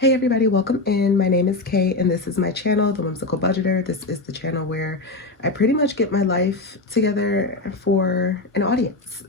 Hey everybody, welcome in. My name is Kay and this is my channel, The Whimsical Budgeter. This is the channel where I pretty much get my life together for an audience.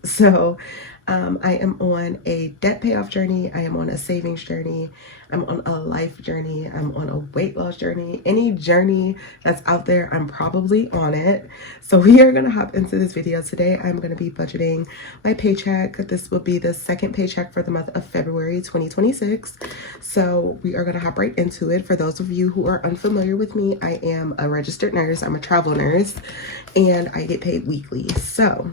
I am on a debt payoff journey. I am on a savings journey. I'm on a life journey. I'm on a weight loss journey. Any journey that's out there, I'm probably on it. So we are gonna hop into this video today. I'm gonna be budgeting my paycheck. This will be the second paycheck for the month of February 2026. So we are gonna hop right into it. For those of you who are unfamiliar with me, I am a registered nurse. I'm a travel nurse and I get paid weekly. So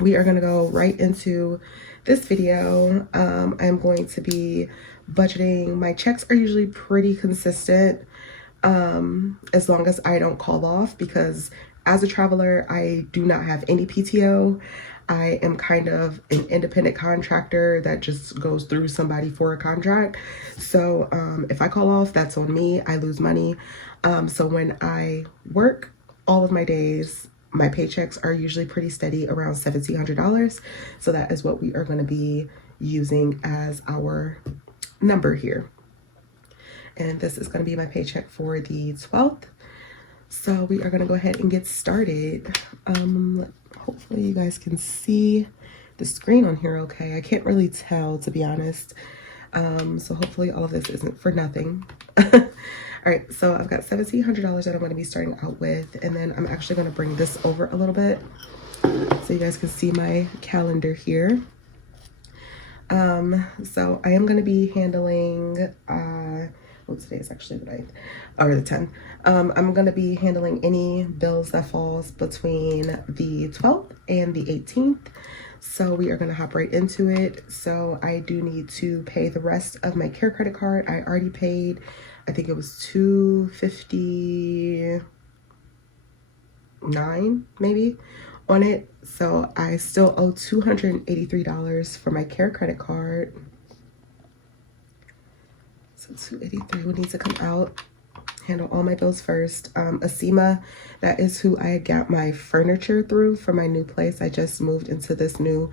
we are gonna go right into this video. I'm going to be budgeting. My checks are usually pretty consistent as long as I don't call off, because as a traveler, I do not have any PTO. I am kind of an independent contractor that just goes through somebody for a contract. So if I call off, that's on me. I lose money. So when I work all of my days, my paychecks are usually pretty steady around $1,700. So that is what we are going to be using as our number here. And this is going to be my paycheck for the 12th. So we are going to go ahead and get started. Hopefully you guys can see the screen on here okay. I can't really tell, to be honest. So hopefully all of this isn't for nothing. All right, so I've got $1,700 that I'm going to be starting out with, and then I'm actually going to bring this over a little bit so you guys can see my calendar here. So I am going to be handling, well, today is actually the 9th, or the 10th. I'm going to be handling any bills that falls between the 12th and the 18th. So we are going to hop right into it. So I do need to pay the rest of my care credit card. I already paid, I think it was $259 maybe on it. So I still owe $283 for my care credit card. So $283 would need to come out. Handle all my bills first. Asima, that is who I got my furniture through for my new place. I just moved into this new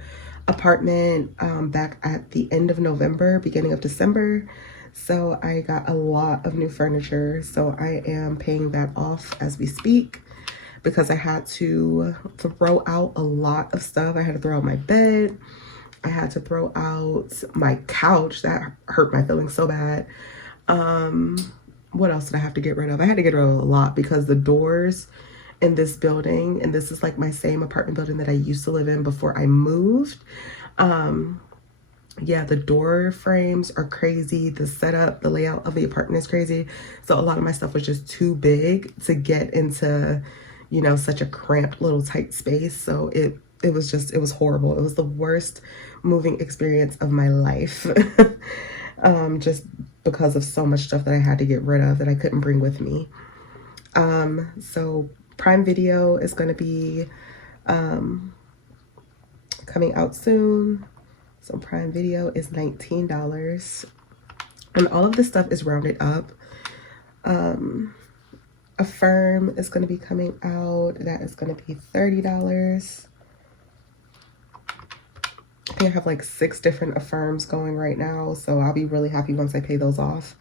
apartment back at the end of November, beginning of December. So I got a lot of new furniture. So I am paying that off as we speak, because I had to throw out a lot of stuff. I had to throw out my bed. I had to throw out my couch. That hurt my feelings so bad. What else did I have to get rid of? I had to get rid of a lot, because the doors in this building, and this is like my same apartment building that I used to live in before I moved. Yeah, the door frames are crazy. The setup, the layout of the apartment is crazy. So a lot of my stuff was just too big to get into, you know, such a cramped little tight space. So it was horrible. It was the worst moving experience of my life. Just because of so much stuff that I had to get rid of that I couldn't bring with me. So Prime Video is going to be coming out soon. So Prime Video is $19. And all of this stuff is rounded up. Affirm is going to be coming out. That is going to be $30. I think I have like 6 different Affirms going right now. So I'll be really happy once I pay those off.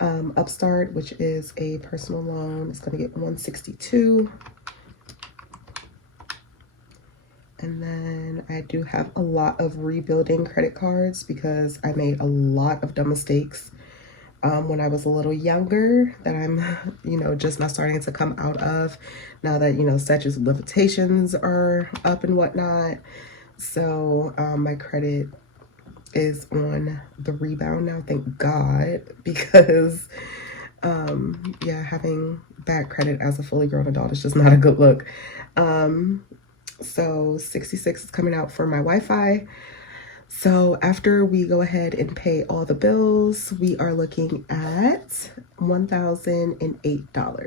Upstart, which is a personal loan, is going to get $162. And then I do have a lot of rebuilding credit cards, because I made a lot of dumb mistakes when I was a little younger that I'm, you know, just now starting to come out of now that, you know, statutes of limitations are up and whatnot. So my credit is on the rebound now, thank God, because yeah, having bad credit as a fully grown adult is just not a good look. So 66 is coming out for my Wi-Fi. So after we go ahead and pay all the bills, we are looking at $1,008. All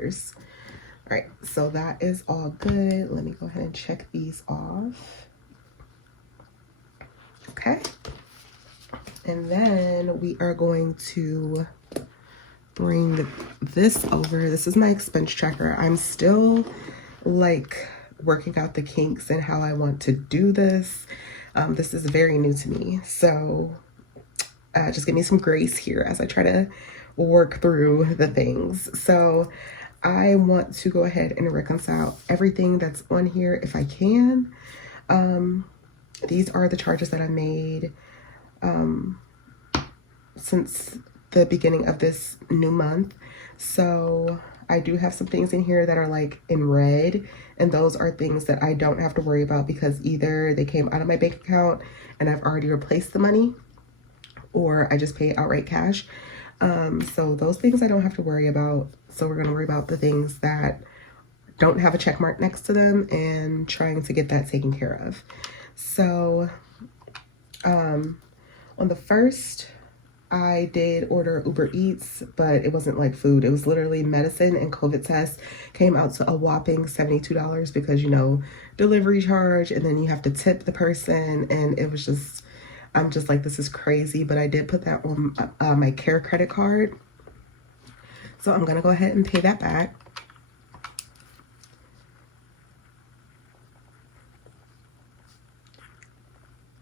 right, so that is all good. Let me go ahead and check these off. Okay. And then we are going to bring this over. This is my expense tracker. I'm still like working out the kinks and how I want to do this. This is very new to me. So just give me some grace here as I try to work through the things. So I want to go ahead and reconcile everything that's on here if I can. These are the charges that I made since the beginning of this new month. So I do have some things in here that are like in red, and those are things that I don't have to worry about because either they came out of my bank account and I've already replaced the money, or I just pay outright cash. So those things I don't have to worry about. So we're gonna worry about the things that don't have a check mark next to them and trying to get that taken care of. So on the first, I did order Uber Eats, but it wasn't like food. It was literally medicine and COVID tests. Came out to a whopping $72 because, you know, delivery charge, and then you have to tip the person. And it was just, I'm just like, this is crazy. But I did put that on my Care credit card. So I'm going to go ahead and pay that back.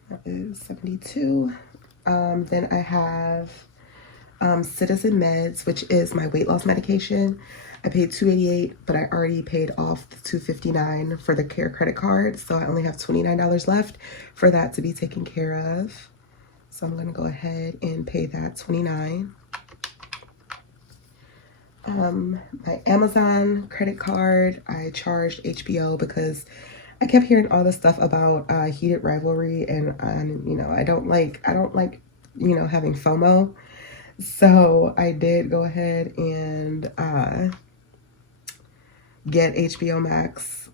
That is $72. Then I have Citizen Meds, which is my weight loss medication. I paid $288, but I already paid off the $259 for the Care credit card. So I only have $29 left for that to be taken care of. So I'm gonna go ahead and pay that $29. My Amazon credit card, I charged HBO because I kept hearing all this stuff about heated rivalry, and you know, I don't like, you know, having FOMO. So I did go ahead and get HBO Max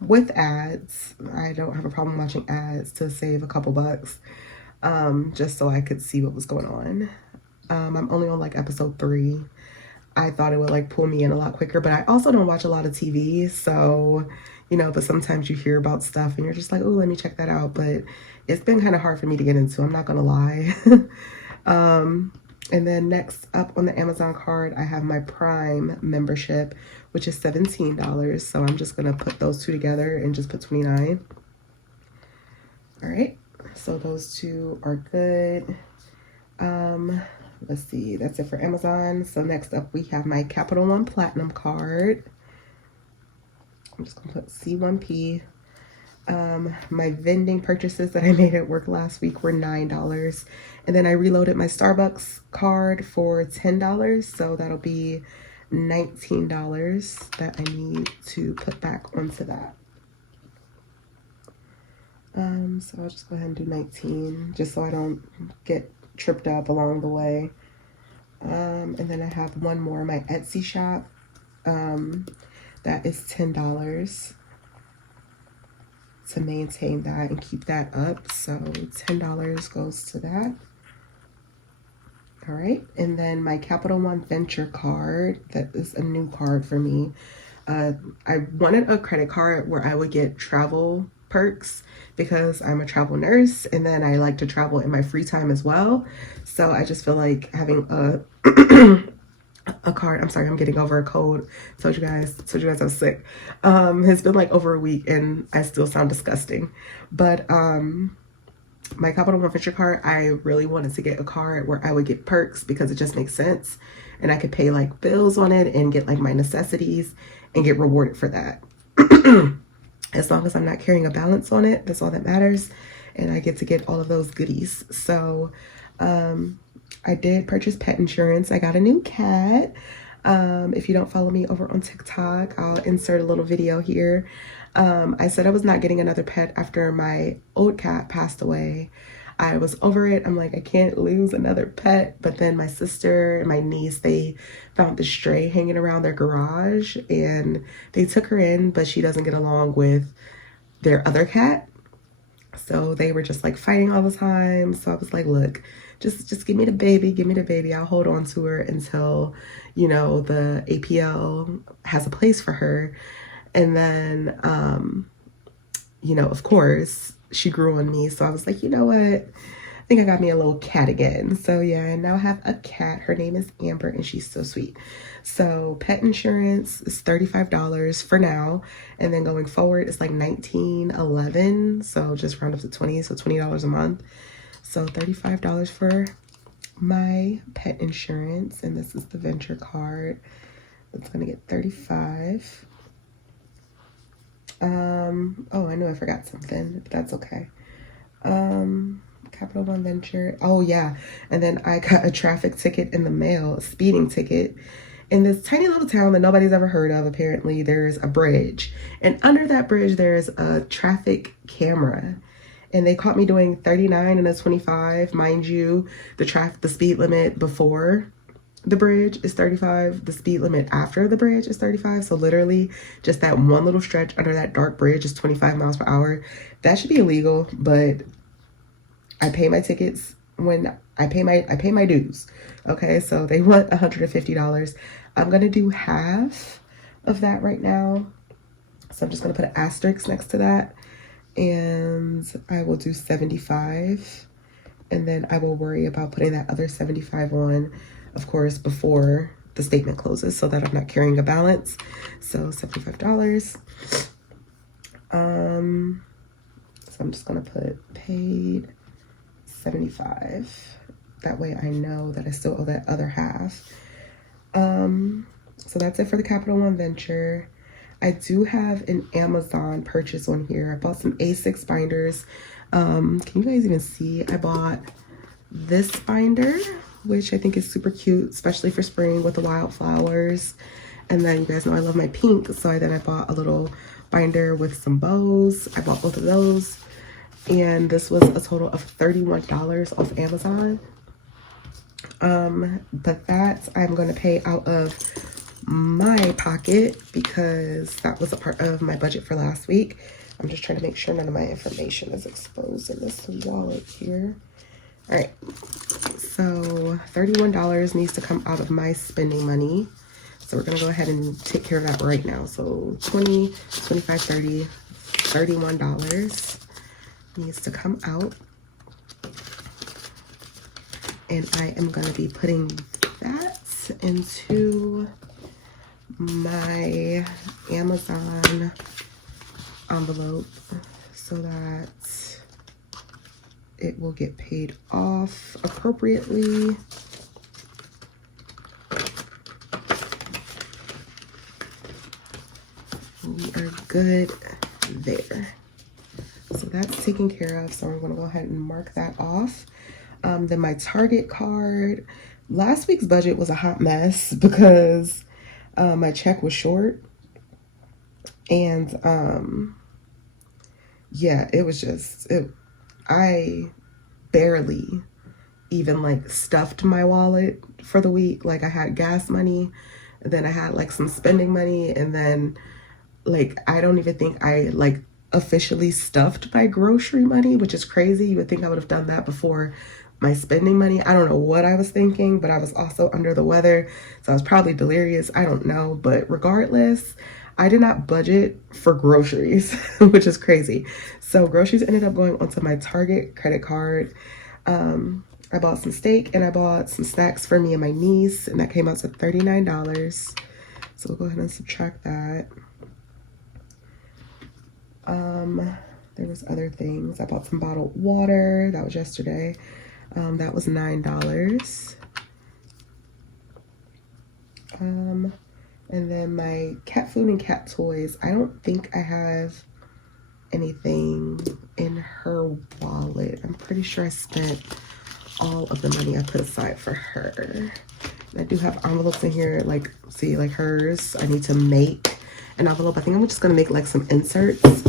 with ads. I don't have a problem watching ads to save a couple bucks, just so I could see what was going on. I'm only on like episode 3. I thought it would like pull me in a lot quicker, but I also don't watch a lot of TV, so you know, but sometimes you hear about stuff and you're just like, oh, let me check that out. But it's been kind of hard for me to get into, I'm not gonna lie. And then next up on the Amazon card, I have my Prime membership, which is $17. So I'm just gonna put those two together and just put $29. All right, so those two are good. Let's see, that's it for Amazon. So next up we have my Capital One Platinum card. I'm just gonna put C1P. My vending purchases that I made at work last week were $9. And then I reloaded my Starbucks card for $10. So that'll be $19 that I need to put back onto that. So I'll just go ahead and do 19 just so I don't get tripped up along the way. And then I have one more, my Etsy shop. That is $10 to maintain that and keep that up. So $10 goes to that. All right, and then my Capital One Venture card, that is a new card for me. I wanted a credit card where I would get travel perks because I'm a travel nurse, and then I like to travel in my free time as well. So I just feel like having a card. I'm sorry, I'm getting over a cold. Told you guys I was sick. It's been like over a week and I still sound disgusting. But my Capital One Venture card, I really wanted to get a card where I would get perks because it just makes sense. And I could pay like bills on it and get like my necessities and get rewarded for that. As long as I'm not carrying a balance on it, that's all that matters. And I get to get all of those goodies. So I did purchase pet insurance. I got a new cat. If you don't follow me over on TikTok, I'll insert a little video here. I said I was not getting another pet after my old cat passed away. I was over it. I'm like, I can't lose another pet. But then my sister and my niece, they found the stray hanging around their garage and they took her in, but she doesn't get along with their other cat. So they were just like fighting all the time. So I was like, look, just give me the baby, give me the baby. I'll hold on to her until, you know, the APL has a place for her. And then, you know, of course, she grew on me. So I was like, you know what? I think I got me a little cat again. So yeah, I now have a cat. Her name is Amber and she's so sweet. So pet insurance is $35 for now. And then going forward, it's like $19.11. So just round up to 20, so $20 a month. So $35 for my pet insurance, and this is the Venture card. It's gonna get 35. Oh, I know I forgot something, but that's okay. Capital One Venture. Oh yeah, and then I got a traffic ticket in the mail, a speeding ticket. In this tiny little town that nobody's ever heard of, apparently there's a bridge, and under that bridge there's a traffic camera, and they caught me doing 39 and a 25. Mind you, the speed limit before the bridge is 35, the speed limit after the bridge is 35. So literally just that one little stretch under that dark bridge is 25 miles per hour. That should be illegal, but I pay my tickets when I pay my dues. Okay, so they want $150. I'm gonna do half of that right now. So I'm just gonna put an asterisk next to that, and I will do 75. And then I will worry about putting that other 75 on, of course, before the statement closes, so that I'm not carrying a balance. So $75. So I'm just gonna put paid 75. That way I know that I still owe that other half. So that's it for the Capital One Venture. I do have an Amazon purchase on here. I bought some A6 binders. Can you guys even see? I bought this binder, which I think is super cute, especially for spring with the wildflowers. And then you guys know I love my pink, so I bought a little binder with some bows. I bought both of those, and this was a total of $31 off Amazon. But that I'm going to pay out of my pocket because that was a part of my budget for last week. I'm just trying to make sure none of my information is exposed in this wallet here. All right, so $31 needs to come out of my spending money. So we're gonna go ahead and take care of that right now. So 20, 25, 30, $31 needs to come out. And I am gonna be putting that into my Amazon envelope so that it will get paid off appropriately. We are good there. So that's taken care of. So I'm going to go ahead and mark that off. Then my Target card. Last week's budget was a hot mess because my check was short. And yeah, it was just, I barely even like stuffed my wallet for the week. Like I had gas money, then I had like some spending money, and then like I don't even think I like officially stuffed my grocery money, which is crazy. You would think I would have done that before my spending money. I don't know what I was thinking, but I was also under the weather, so I was probably delirious. I don't know, but regardless, I did not budget for groceries, which is crazy. So groceries ended up going onto my Target credit card. I bought some steak and I bought some snacks for me and my niece, and that came out to $39. So we'll go ahead and subtract that. There was other things. I bought some bottled water. That was yesterday. That was $9. And then my cat food and cat toys. I don't think I have anything in her wallet. I'm pretty sure I spent all of the money I put aside for her. And I do have envelopes in here, like, see, like hers. I need to make an envelope. I think I'm just gonna make like some inserts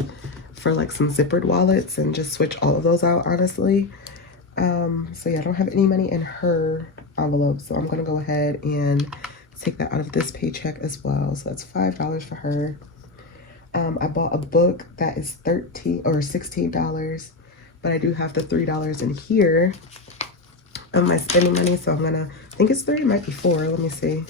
for like some zippered wallets and just switch all of those out, honestly. So yeah, I don't have any money in her envelope, so I'm gonna go ahead and take that out of this paycheck as well. So that's $5 for her. I bought a book that is $13 or $16, but I do have the $3 in here of my spending money, so I'm gonna, I think it's 3, it might be 4, let me see.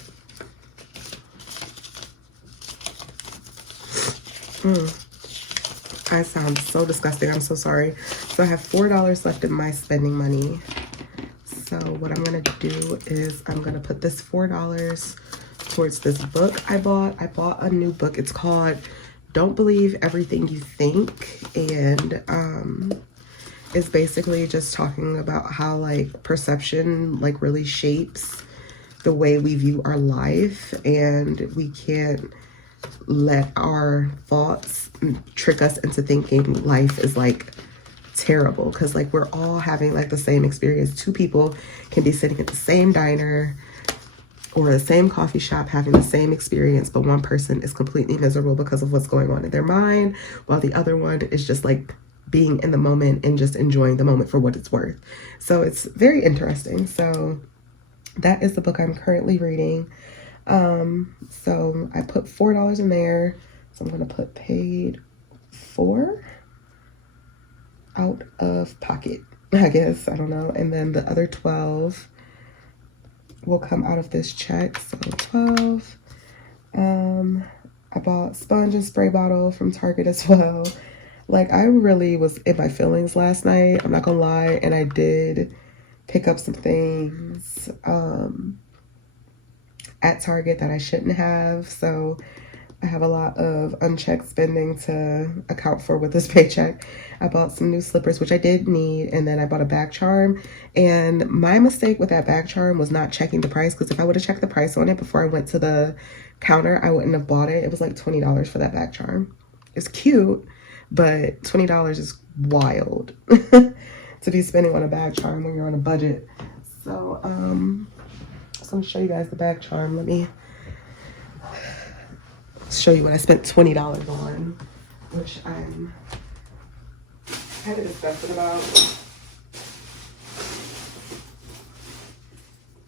I sound so disgusting, I'm so sorry. So I have $4 left in my spending money. So what I'm gonna do is I'm gonna put this $4 towards this book I bought. I bought a new book. It's called Don't Believe Everything You Think. And is basically just talking about how like perception like really shapes the way we view our life, and we can't let our thoughts trick us into thinking life is like terrible, because like we're all having like the same experience. Two people can be sitting at the same diner or the same coffee shop having the same experience, but one person is completely miserable because of what's going on in their mind, while the other one is just like being in the moment and just enjoying the moment for what it's worth. So it's very interesting. So that is the book I'm currently reading. So I put $4 in there, so I'm going to put paid for out of pocket, I guess, I don't know, and then the other 12 will come out of this check. So 12. I bought sponge and spray bottle from Target as well. Like, I really was in my feelings last night, I'm not gonna lie, and I did pick up some things at Target that I shouldn't have. So I have a lot of unchecked spending to account for with this paycheck. I bought some new slippers, which I did need, and then I bought a back charm. And my mistake with that back charm was not checking the price, because if I would have checked the price on it before I went to the counter, I wouldn't have bought it. It was like $20 for that back charm. It's cute, but $20 is wild to be spending on a back charm when you're on a budget. So, I'm gonna show you guys the back charm. Let me show you what I spent $20 on, which I'm kind of disgusted about.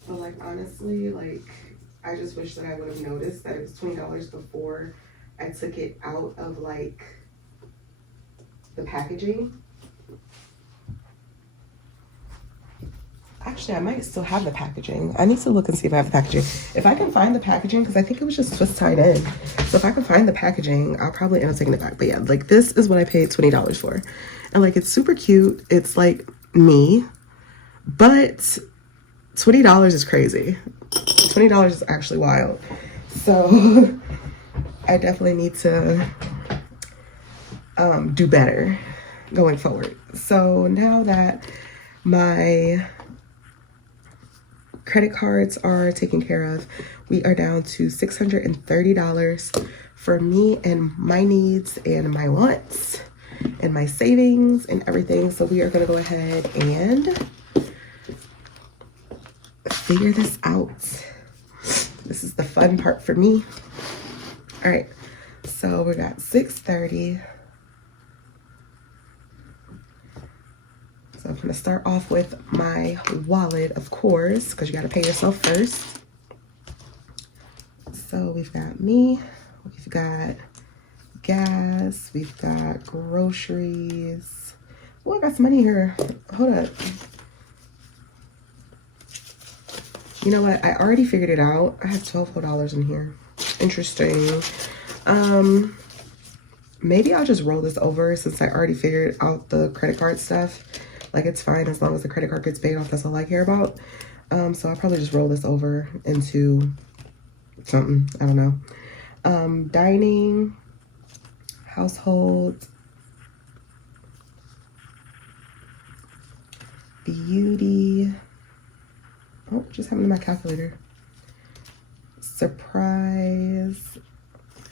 But like, honestly, like, I just wish that I would have noticed that it was $20 before I took it out of like the packaging. Actually, I might still have the packaging. I need to look and see if I have the packaging. If I can find the packaging, because I think it was just twist tied in. So if I can find the packaging, I'll probably end up taking it back. But yeah, like, this is what I paid $20 for. And like, it's super cute. It's like me, but $20 is crazy. $20 is actually wild. So I definitely need to do better going forward. So now that my credit cards are taken care of, we are down to $630 for me and my needs and my wants and my savings and everything. So we are going to go ahead and figure this out. This is the fun part for me. All right, so we got $630. So I'm gonna start off with my wallet, of course, because you gotta pay yourself first. So we've got me, we've got gas, we've got groceries. Oh, I got some money here. Hold up. You know what? I already figured it out. I have $12 in here. Interesting. Maybe I'll just roll this over since I already figured out the credit card stuff. Like, it's fine as long as the credit card gets paid off. That's all I care about. So I'll probably just roll this over into something. I don't know. Dining, household, beauty. Oh, just happened to my calculator. Surprise.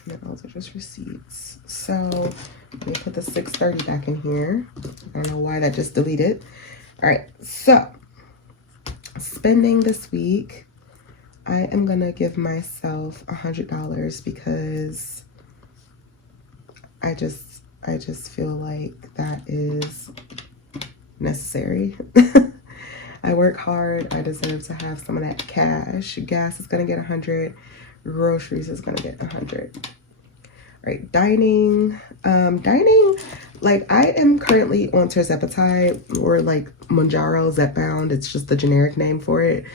And then those are just receipts. So let me put the $630 back in here. I don't know why that just deleted. All right, so spending this week, I am gonna give myself $100 because I just feel like that is necessary. I work hard. I deserve to have some of that cash. Gas is gonna get 100. Groceries is gonna get 100. All right, dining. Dining, like, I am currently on Tirzepatide, or like Mounjaro, Zepbound. It's just the generic name for it.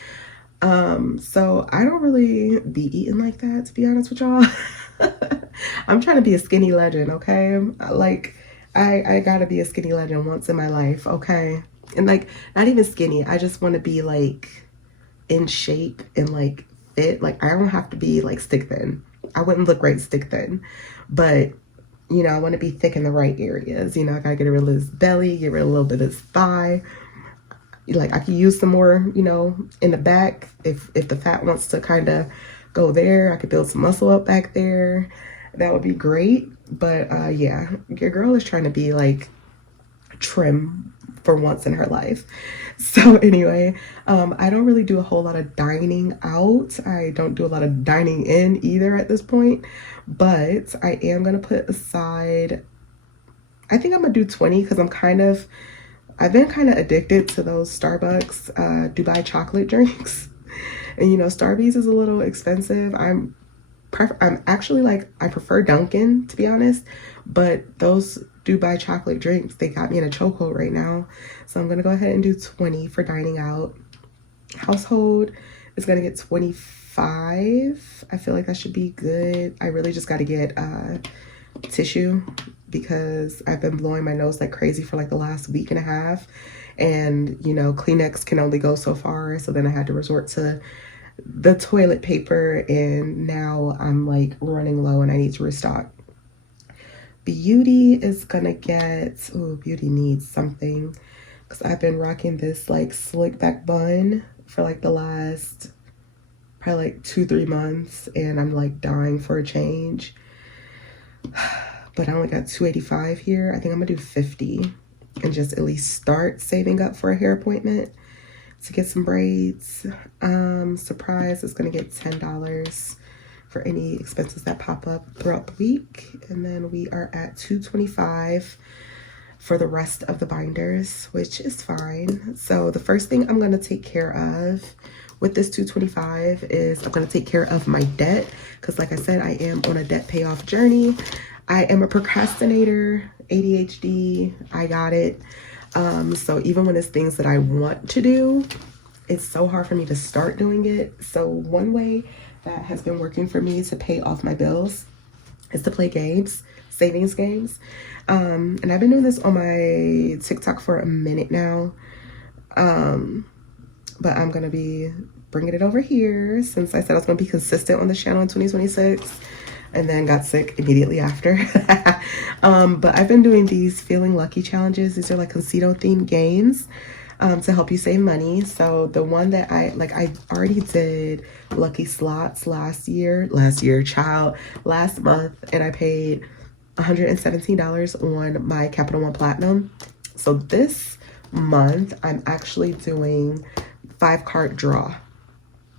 So I don't really be eating like that, to be honest with y'all. I'm trying to be a skinny legend, okay? Like, I gotta be a skinny legend once in my life, okay? And like, not even skinny. I just want to be like in shape and like fit. Like, I don't have to be like stick thin. I wouldn't look great stick thin, but you know, I want to be thick in the right areas. You know, I gotta get rid of this belly, get rid of a little bit of this thigh. Like I could use some more, you know, in the back. If the fat wants to kind of go there, I could build some muscle up back there. That would be great. But yeah, your girl is trying to be like trim for once in her life. So anyway, I don't really do a whole lot of dining out. I don't do a lot of dining in either at this point, but I am gonna put aside, I think I'm gonna do 20 because I've been kind of addicted to those Starbucks Dubai chocolate drinks. And you know, Starbucks is a little expensive. I'm actually like, I prefer Dunkin', to be honest, but those Dubai chocolate drinks, they got me in a chokehold right now. So I'm gonna go ahead and do 20 for dining out. Household is gonna get 25. I feel like that should be good. I really just gotta get tissue because I've been blowing my nose like crazy for like the last week and a half. And you know, Kleenex can only go so far. So then I had to resort to the toilet paper, and now I'm like running low and I need to restock. Beauty is gonna get, oh, Beauty needs something because I've been rocking this like slick back bun for like the last probably like 2-3 months, and I'm like dying for a change. But I only got 285 here. I think I'm gonna do 50 and just at least start saving up for a hair appointment to get some braids. Surprise is gonna get $10 for any expenses that pop up throughout the week. And then we are at 225 for the rest of the binders, which is fine. So the first thing I'm gonna take care of with this 225 is I'm gonna take care of my debt, because like I said, I am on a debt payoff journey. I am a procrastinator, ADHD, I got it. So even when it's things that I want to do, it's so hard for me to start doing it. So one way that has been working for me to pay off my bills is to play games, savings games. And I've been doing this on my TikTok for a minute now. But I'm gonna be bringing it over here since I said I was gonna be consistent on the channel in 2026. And then got sick immediately after. But I've been doing these feeling lucky challenges. These are like casino themed games to help you save money. So the one that I already did lucky slots last month, and I paid $117 on my Capital One Platinum. So this month I'm actually doing 5-card draw.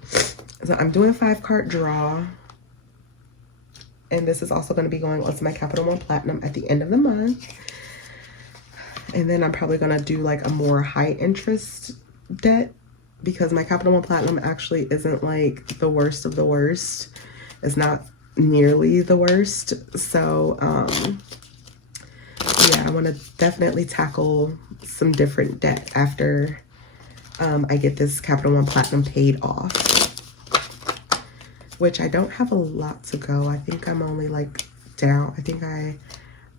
So I'm doing 5-card draw. And this is also going to be going onto my Capital One Platinum at the end of the month. And then I'm probably going to do like a more high interest debt, because my Capital One Platinum actually isn't like the worst of the worst. It's not nearly the worst. So yeah, I want to definitely tackle some different debt after I get this Capital One Platinum paid off, which I don't have a lot to go. I think I'm only like down. I think I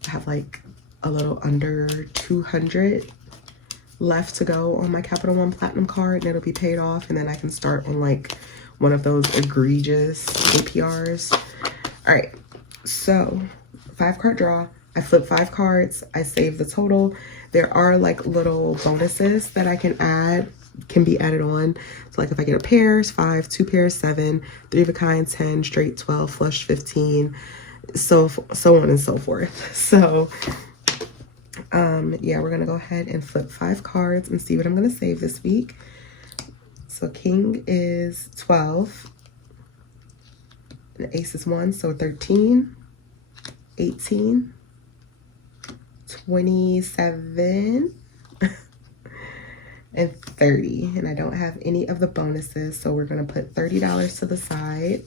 have like a little under 200 left to go on my Capital One Platinum card, and it'll be paid off. And then I can start on like one of those egregious APRs. All right, so 5-card draw. I flip 5 cards. I save the total. There are like little bonuses that I can be added on. So like if I get a pairs, 5, 2 pairs, 7, 3 of a kind, 10, straight 12, flush 15, so on and so forth. So yeah, we're gonna go ahead and flip 5 cards and see what I'm gonna save this week. So king is 12, and ace is 1, so 13, 18, 27, and 30. And I don't have any of the bonuses, so we're gonna put $30 to the side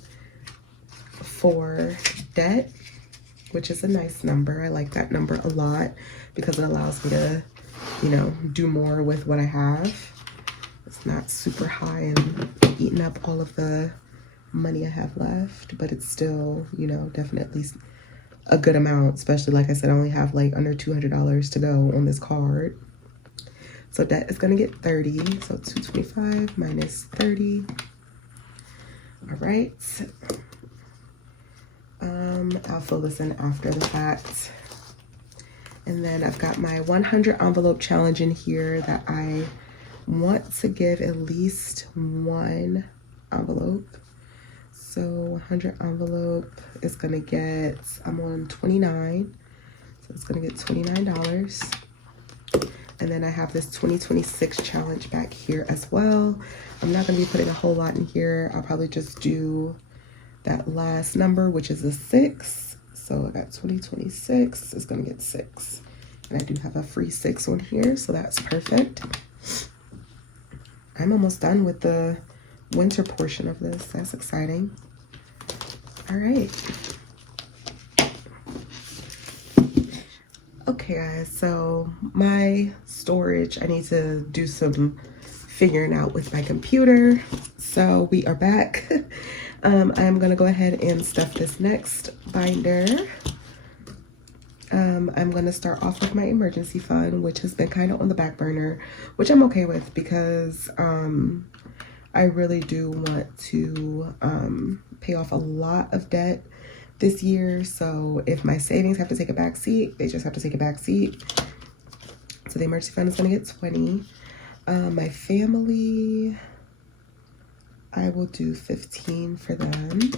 for debt, which is a nice number. I like that number a lot because it allows me to, you know, do more with what I have. It's not super high and eating up all of the money I have left, but it's still, you know, definitely a good amount, especially like I said, I only have like under $200 to go on this card. So debt is gonna get 30, so 225 minus 30. All right. I'll fill this in after the fact. And then I've got my 100 envelope challenge in here that I want to give at least one envelope. So 100 envelope is gonna get, I'm on 29, so it's gonna get $29. And then I have this 2026 challenge back here as well. I'm not gonna be putting a whole lot in here. I'll probably just do that last number, which is a 6. So I got 2026 is gonna get 6. And I do have a free 6 on here, so that's perfect. I'm almost done with the winter portion of this. That's exciting. All right. Okay guys, so my storage, I need to do some figuring out with my computer. So we are back. I'm gonna go ahead and stuff this next binder. I'm gonna start off with my emergency fund, which has been kind of on the back burner, which I'm okay with because I really do want to pay off a lot of debt this year. So if my savings have to take a back seat, they just have to take a back seat. So the emergency fund is gonna get 20. My family, I will do 15 for them.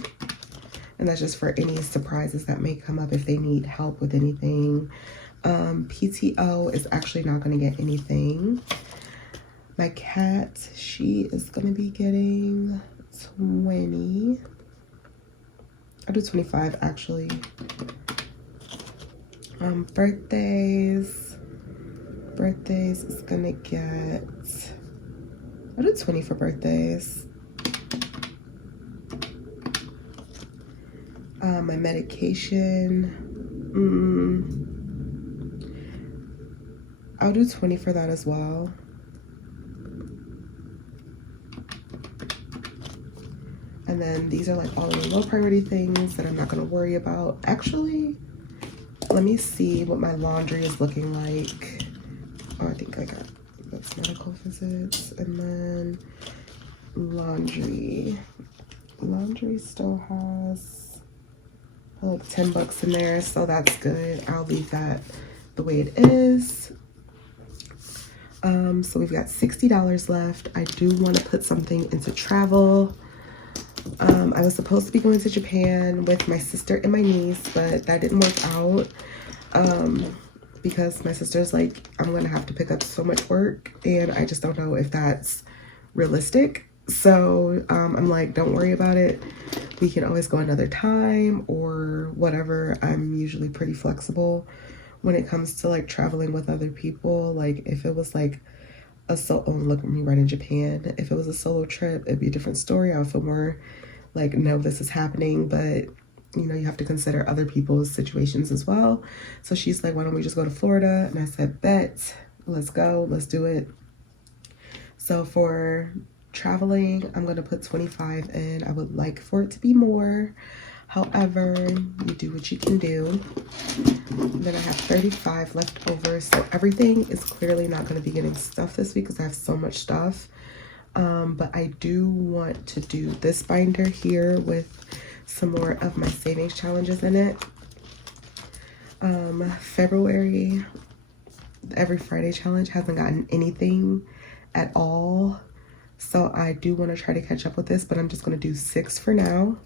And that's just for any surprises that may come up if they need help with anything. PTO is actually not gonna get anything. My cat, she is gonna be getting 20. I'll do 25 actually. Birthdays is gonna get, I'll do 20 for birthdays. My medication, I'll do 20 for that as well. And then these are like all the low priority things that I'm not gonna worry about. Actually, let me see what my laundry is looking like. Oh, I think I got, that's medical visits. And then laundry. Laundry still has like 10 bucks in there, so that's good. I'll leave that the way it is. So we've got $60 left. I do want to put something into travel. I was supposed to be going to Japan with my sister and my niece, but that didn't work out because my sister's like, I'm gonna have to pick up so much work and I just don't know if that's realistic. So I'm like, don't worry about it. We can always go another time or whatever. I'm usually pretty flexible when it comes to like traveling with other people. Like if it was like a solo, oh, look at me right in Japan. If it was a solo trip, it'd be a different story. I would feel more like, no, this is happening, but you know, you have to consider other people's situations as well. So she's like, why don't we just go to Florida? And I said, bet, let's go, let's do it. So for traveling, I'm gonna put 25 in. I would like for it to be more. However, you do what you can do. Then I have 35 left over. So everything is clearly not gonna be getting stuffed this week because I have so much stuff. But I do want to do this binder here with some more of my savings challenges in it. February, every Friday challenge hasn't gotten anything at all. So I do want to try to catch up with this, but I'm just going to do 6 for now.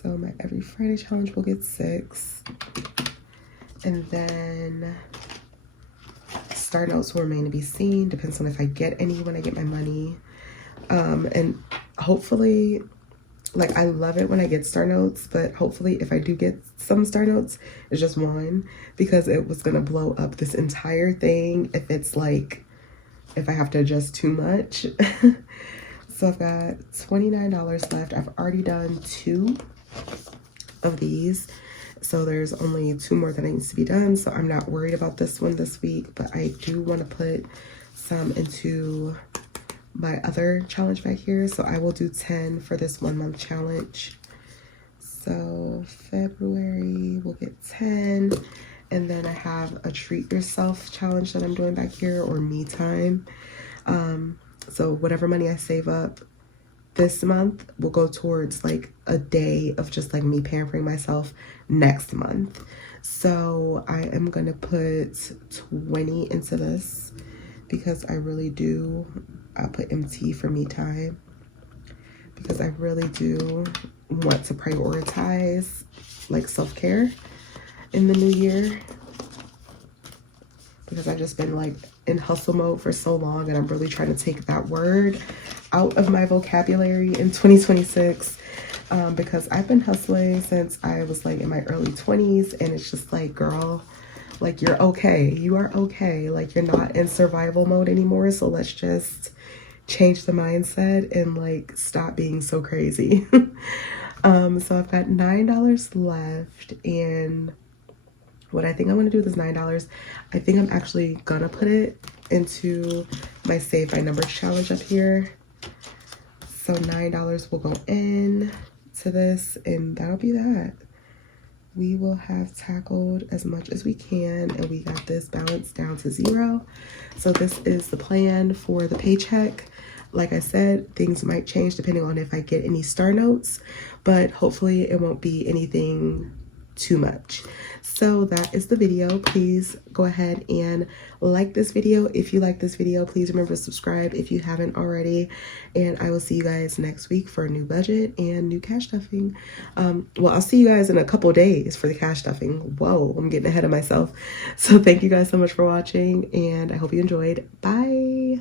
So my every Friday challenge will get 6. And then star notes will remain to be seen. Depends on if I get any when I get my money. And hopefully, like, I love it when I get star notes, but hopefully if I do get some star notes, it's just one, because it was going to blow up this entire thing if it's like, if I have to adjust too much. So I've got $29 left. I've already done 2 of these. So there's only 2 more that needs to be done. So I'm not worried about this one this week, but I do want to put some into my other challenge back here. So I will do 10 for this 1 month challenge. So February will get 10. And then I have a treat yourself challenge that I'm doing back here, or me time. So whatever money I save up this month will go towards like a day of just like me pampering myself next month. So I am gonna put 20 into this because I really do. I'll put MT for me time because I really do want to prioritize like self-care in the new year, because I've just been like in hustle mode for so long, and I'm really trying to take that word out of my vocabulary in 2026, because I've been hustling since I was like in my early 20s, and it's just like, girl, like, you're okay. You are okay. Like, you're not in survival mode anymore. So let's just change the mindset and like stop being so crazy. So I've got $9 left, and what I think I'm gonna do with this $9, I think I'm actually gonna put it into my Save by Numbers challenge up here. So $9 will go in to this, and that'll be that. We will have tackled as much as we can, and we got this balance down to 0. So this is the plan for the paycheck. Like I said, things might change depending on if I get any star notes, but hopefully it won't be anything too much. So that is the video. Please go ahead and like this video. If you like this video, please remember to subscribe if you haven't already, and I will see you guys next week for a new budget and new cash stuffing. Well, I'll see you guys in a couple days for the cash stuffing. Whoa, I'm getting ahead of myself. So thank you guys so much for watching, and I hope you enjoyed. Bye.